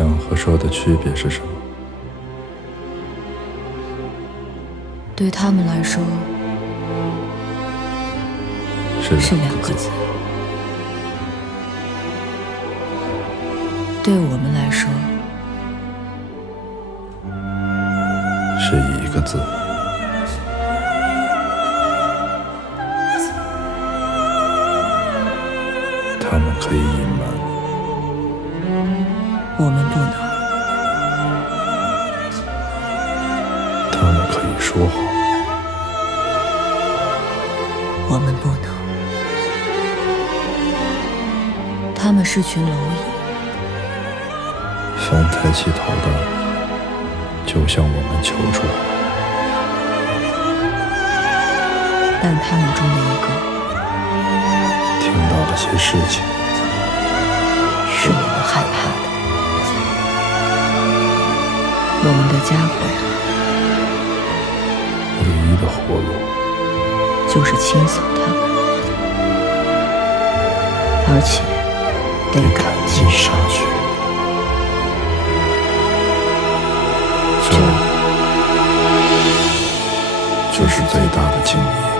想和说的区别是什么？对他们来说是两个字，对我们来说是一个字。他们可以隐瞒，我们不能。他们可以说好，我们不能。他们是群蝼蚁，凡抬起头的就向我们求助，但他们中的一个听到了些事情，是我们害怕的。我们的家回来，唯一的活路就是清扫他们，而且得赶尽杀绝。这就是最大的敬意。